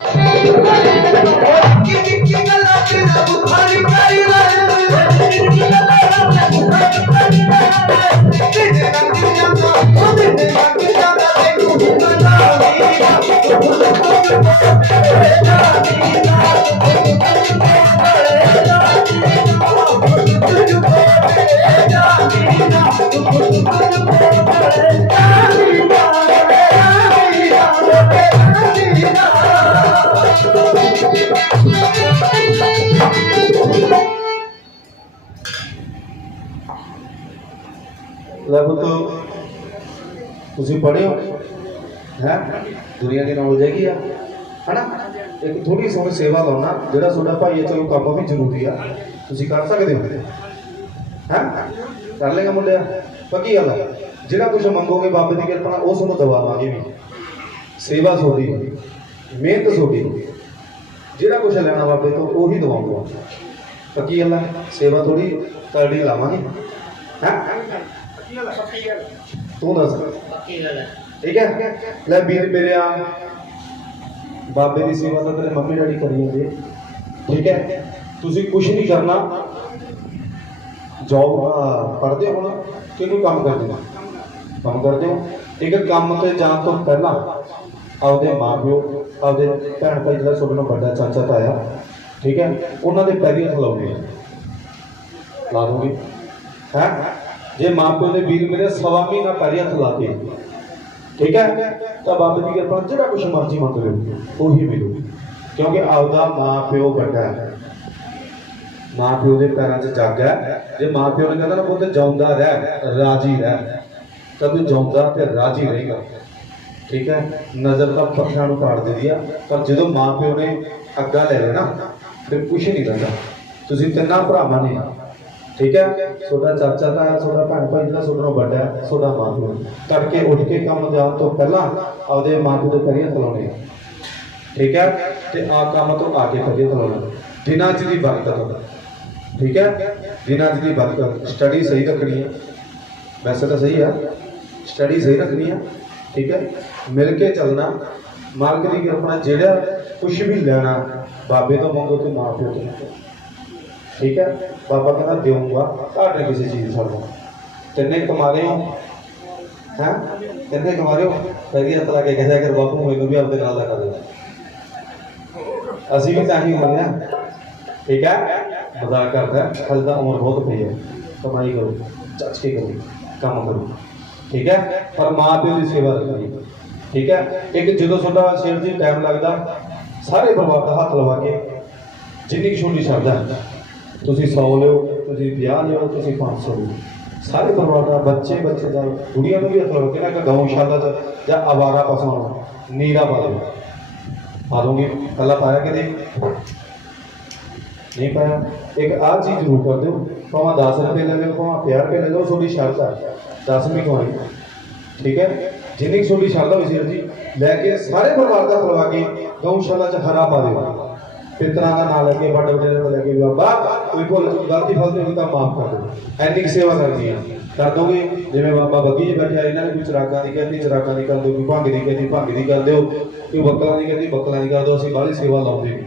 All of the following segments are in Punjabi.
Thank you. ਲੈ ਪੁੱਤ। ਤੁਸੀਂ ਪੜ੍ਹੇ ਹੋ? ਹੈ? ਦੁਨੀਆ ਦੀ ਨੌਲੇਜ ਹੈਗੀ ਆ। ਹਨਾ? ਇੱਕ ਥੋੜੀ ਸੋਹਣੀ ਸੇਵਾ ਲਾਉਣਾ ਜਿਹੜਾ ਤੁਹਾਡਾ ਭਾਈ ਹੈ ਚਲੋ ਕੰਮ ਵੀ ਜ਼ਰੂਰੀ ਆ। ਤੁਸੀਂ ਕਰ ਸਕਦੇ ਹੋ। ਹੈ? ਕਰ ਲੇਗਾ ਮੁੰਡਿਆ? ਪੱਕੀ ਗੱਲ ਆ? ਜਿਹੜਾ ਕੁਝ ਮੰਗੋਗੇ ਬਾਬੇ ਦੀ ਕਿਰਪਾ ਨਾਲ, ਉਹ ਤੁਹਾਨੂੰ ਦਵਾਵਾਂਗੇ ਵੀ। ਸੇਵਾ ਤੁਹਾਡੀ, ਮਿਹਨਤ ਤੁਹਾਡੀ। ਜਿਹੜਾ ਕੁਝ ਲੈਣਾ ਬਾਬੇ ਤੋਂ, ਉਹੀ ਦਵਾਉਂਗਾ। ਪੱਕੀ ਗੱਲ ਆ? ਸੇਵਾ ਥੋੜੀ ਕਰੜੀ ਲਾਵਾਂਗੇ। ਹੈ? ਤੂੰ ਦੱਸ। ਪੱਕੀ ਗੱਲ ਹੈ ਠੀਕ ਹੈ? ਲੈ ਵੀਰ ਮੇਰੇ ਆ। ਬਾਬੇ ਦੀ ਸੇਵਾ ਤਾਂ ਤੇਰੇ ਮੰਮੀ ਡੈਡੀ ਕਰੀ ਜਾਂਦੇ। ਠੀਕ ਹੈ? ਤੁਸੀਂ ਕੁਝ ਨਹੀਂ ਕਰਨਾ। ਜੋਬ ਪੜ੍ਹਦੇ ਹੋ ਨਾ ਕਿਹਨੂੰ ਕੰਮ ਕਰਦੇ ਹੋ ਕੰਮ ਕਰਦੇ ਹੋ? ਇੱਕ ਕੰਮ ਤੇ ਜਾਣ ਤੋਂ ਪਹਿਲਾਂ ਆਪਦੇ ਮਾਪਿਓ ਆਪਦੇ ਭੈਣ ਭਾਈ ਜਿਹੜਾ ਤੁਹਾਡੇ ਨਾਲੋਂ ਵੱਡਾ ਚਾਚਾ ਤਾਇਆ, ਠੀਕ ਹੈ? ਉਹਨਾਂ ਦੇ ਪੈਰੀਂ ਹੱਥ ਲਾਉਣੇ ਲਾ ਦੋਗੇ। ਹੈ? ਜੇ ਮਾਪਿਓ ਦੇ ਵੀਰ ਮੇਰੇ ਸਵਾ ਮਹੀਨਾ ਪੈਰੀ ਹੱਥ ਲਾ ਕੇ ਠੀਕ ਹੈ, ਤਾਂ ਬਾਬੇ ਦੀ ਕਿਰਪਾ ਜਿਹੜਾ ਕੁਝ ਮਰਜ਼ੀ ਮੰਗ ਲਿਓ, ਉਹੀ ਮਿਲੂ। ਕਿਉਂਕਿ ਆਪਦਾ ਮਾਂ ਪਿਓ ਵੱਡਾ ਹੈ। ਮਾਂ ਪਿਓ ਦੇ ਪੈਰਾਂ 'ਚ ਜੱਗ ਹੈ। ਜੇ ਮਾਂ ਪਿਓ ਨੇ ਕਹਿੰਦਾ ਨਾ, ਪੁੱਤ ਜਾਉਂਦਾ ਰਹਿ, ਰਾਜੀ ਰਹਿ, ਤਾਂ ਤੂੰ ਜਾਉਂਦਾ ਤੇ ਰਾਜੀ ਰਹੇਗਾ। ਠੀਕ ਹੈ, ਨਜ਼ਰ ਤਾਂ ਪੱਖਾਂ ਨੂੰ ਪਾੜ ਦਿੰਦੀ ਆ, ਪਰ ਜਦੋਂ ਮਾਂ ਪਿਓ ਨੇ ਅੱਗਾ ਲੈ ਲੈਣਾ ਫਿਰ ਕੁਝ ਨਹੀਂ ਰਹਿੰਦਾ। ਤੁਸੀਂ ਤਿੰਨਾਂ ਭਰਾਵਾਂ ਨੇ ਠੀਕ ਹੈ? ਤੁਹਾਡਾ ਚਾਚਾ ਤਾਂ, ਤੁਹਾਡਾ ਭੈਣ ਭਾਈ ਜਿਹੜਾ ਤੁਹਾਡੇ ਨਾਲੋਂ ਵੱਡਾ ਹੈ ਤੁਹਾਡਾ ਮਾਂ ਪਿਓ। ਤੜਕੇ ਉੱਠ ਕੇ ਕੰਮ ਜਾਣ ਤੋਂ ਪਹਿਲਾਂ ਆਪਦੇ ਮਾਂ ਪਿਓ ਦੇ ਪੈਰੀਂ ਹੱਥ ਠੀਕ ਹੈ? ਤੇ ਆ ਕੰਮ ਤੋਂ ਆ ਕੇ ਪੈਰੀਂ ਚਲਾਉਣਾ ਦਿਨਾਂ 'ਚ ਦੀ ਬਰਕਤ ਠੀਕ ਹੈ? ਦਿਨਾਂ 'ਚ ਦੀ ਬਰਕਤ। ਸਟੱਡੀ ਸਹੀ ਰੱਖਣੀ ਹੈ। ਵੈਸੇ ਤਾਂ ਸਹੀ ਆ। ਸਟੱਡੀ ਸਹੀ ਰੱਖਣੀ ਆ। ਠੀਕ ਹੈ? ਮਿਲ ਕੇ ਚੱਲਣਾ। ਮਾਲਕ ਦੀ ਕਿਰਪਾ ਜਿਹੜਾ ਕੁਝ ਵੀ ਲੈਣਾ, ਬਾਬੇ ਤੋਂ ਮੰਗੋ ਤੇ ਮਾਂ ਪਿਓ ਤੋਂ ਮੰਗੋ। ਠੀਕ ਹੈ? ਬਾਬਾ ਕਹਿੰਦਾ ਦੇਊਂਗਾ ਘਾਟੇ ਕਿਸੇ ਚੀਜ਼ ਦੀ ਛੱਡਦਾ ਤਿੰਨੇ ਕਮਾ ਰਹੇ ਹੋ। ਹੈ? ਤਿੰਨੇ ਕਮਾਰੇ ਹੋ। ਪਹਿਲੀ ਹੱਥ ਲਾ ਕੇ ਕਹਿੰਦਾ ਕਰ ਬਾਪੂ, ਮੈਨੂੰ ਵੀ ਆਪਦੇ ਨਾਲ ਦਾ ਕਰ ਦੇ। ਅਸੀਂ ਵੀ ਤਾਂ ਹੀ ਹੋਏ ਆ। ਠੀਕ ਹੈ? ਮਜ਼ਾਕ ਕਰਦਾ। ਹਲ ਤਾਂ ਉਮਰ ਬਹੁਤ ਪਈ ਹੈ। ਕਮਾਈ ਕਰੋ, ਚੱਜ ਕੇ ਕਰੋ, ਕੰਮ ਕਰੋ। ਠੀਕ ਹੈ? ਪਰ ਮਾਂ ਪਿਓ ਦੀ ਸੇਵਾ ਰੱਖਣੀ ਠੀਕ ਹੈ? ਇੱਕ ਜਦੋਂ ਤੁਹਾਡਾ ਸਿਰ ਦੀ ਟਾਈਮ ਲੱਗਦਾ, ਸਾਰੇ ਪਰਿਵਾਰ ਦਾ ਹੱਥ ਲਵਾ ਕੇ ਜਿੰਨੀ ਕੁ ਛੋਟੀ ਸ਼ਰਧਾ ਤੁਸੀਂ 100 ਲਿਓ, ਤੁਸੀਂ 50 ਲਿਓ, ਤੁਸੀਂ 500 ਲਿਓ। ਸਾਰੇ ਪਰਿਵਾਰ ਦਾ ਬੱਚੇ ਬੱਚੇ ਦਾ ਦੁਨੀਆ ਨੂੰ ਵੀ ਹੱਥ ਲਵਾ ਕੇ ਨਾ ਕਿ ਗਊਸ਼ਾਲਾ ਚ ਜਾਂ ਆਵਾਰਾ ਪਸ਼ੂਆਂ ਨੀਰਾ ਪਾ ਦਿਓ। ਪਾ ਦੋਗੇ ਕੱਲਾ ਪਾਇਆ ਕਿਤੇ ਨਹੀਂ? ਪਾਇਆ। ਇੱਕ ਆਹ ਚੀਜ਼ ਜ਼ਰੂਰ ਕਰ ਦਿਓ, ਭਾਵੇਂ 10 ਰੁਪਏ ਲੈ ਲਿਓ, ਭਾਵੇਂ 50 ਰੁਪਏ ਲੈ ਲਓ, ਤੁਹਾਡੀ ਸ਼ਰਤ ਹੈ 10 ਵੀ ਕਮਾਈ। ਠੀਕ ਹੈ? ਜਿੰਨੀ ਕੁ ਤੁਹਾਡੀ ਸ਼ਰਤ ਹੋਈ ਸੀ ਜੀ, ਲੈ ਕੇ ਸਾਰੇ ਪਰਿਵਾਰ ਦਾ ਖਲਵਾ ਕੇ ਗਊਸ਼ਾਲਾ 'ਚ ਹਰਾ ਪਾ ਦਿਓ। ਪਿਤਰਾਂ ਦਾ ਨਾਂ ਲੈ ਕੇ ਵੱਡੇ ਵੱਡੇ ਦਾ ਲੈ ਕੇ ਵੀ ਬਾਬਾ ਕੋਈ ਭੁੱਲ ਗਲਤੀ ਫਲਤੀ ਹੋਈ ਤਾਂ ਮਾਫ ਕਰ ਦਿਓ। ਐਨੀ ਸੇਵਾ ਕਰਨੀ ਆ। ਕਰ ਦੋਗੇ? ਜਿਵੇਂ ਬਾਬਾ ਬੱਗੀ 'ਚ ਬੈਠਿਆ ਇਹਨਾਂ ਨੇ ਕੋਈ ਚਰਾਗਾਂ ਦੀ ਕਹਿੰਦੀ, ਚਰਾਗਾਂ ਦੀ ਕਰ ਦਿਓ, ਕੋਈ ਭੰਗ ਦੀ ਕਹਿੰਦੀ, ਭੰਗ ਦੀ ਕਰ ਦਿਓ। ਕੋਈ ਬੱਕਲਾਂ ਦੀ ਕਹਿੰਦੀ, ਬੱਕਲਾਂ ਦੀ ਕਰ ਦਿਓ, ਅਸੀਂ ਬਾਹਲੀ ਸੇਵਾ ਲਾਉਂਦੇ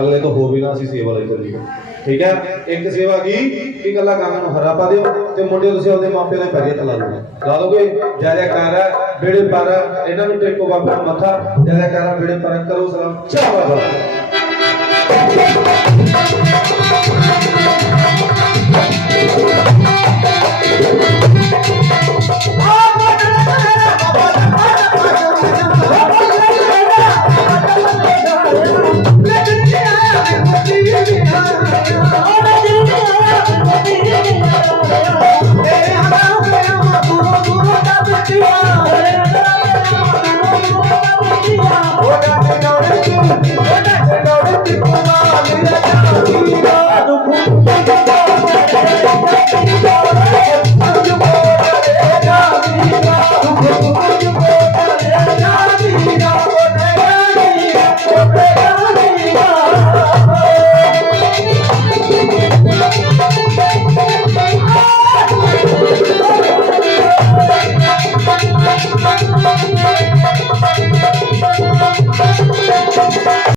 ਅਗਲੇ ਤੋਂ ਹੋ ਵੀ ਨਾ ਅਸੀਂ ਸੇਵਾ ਲਈ ਚੱਲੀਏ। ਠੀਕ ਹੈ? ਇੱਕ ਸੇਵਾ ਕੀ? ਕਿ ਕੱਲਾ ਗਾਂ ਨੂੰ ਹਰਾ ਪਾ ਦਿਓ ਤੇ ਮੁੰਡੇ ਤੁਸੀਂ ਆਪਦੇ ਮਾਪਿਆਂ ਦੇ ਪੈਰੀਂ ਹੱਥ ਲਾ ਦੋਗੇ ਲਾ ਦੋਗੇ? ਜੈ ਜੈਕਾਰ ਬੇੜੇ ਪਰ ਇਹਨਾਂ ਨੂੰ ਟੇਕੋ ਬਾਬਾ ਮੱਥਾ। ਜੈ ਜੈਕਾਰ ਬੇੜੇ ਪਰ ਕਰੋ ਸਲਾਮ। ਚਾ ਬਾਬਾ। Thank you.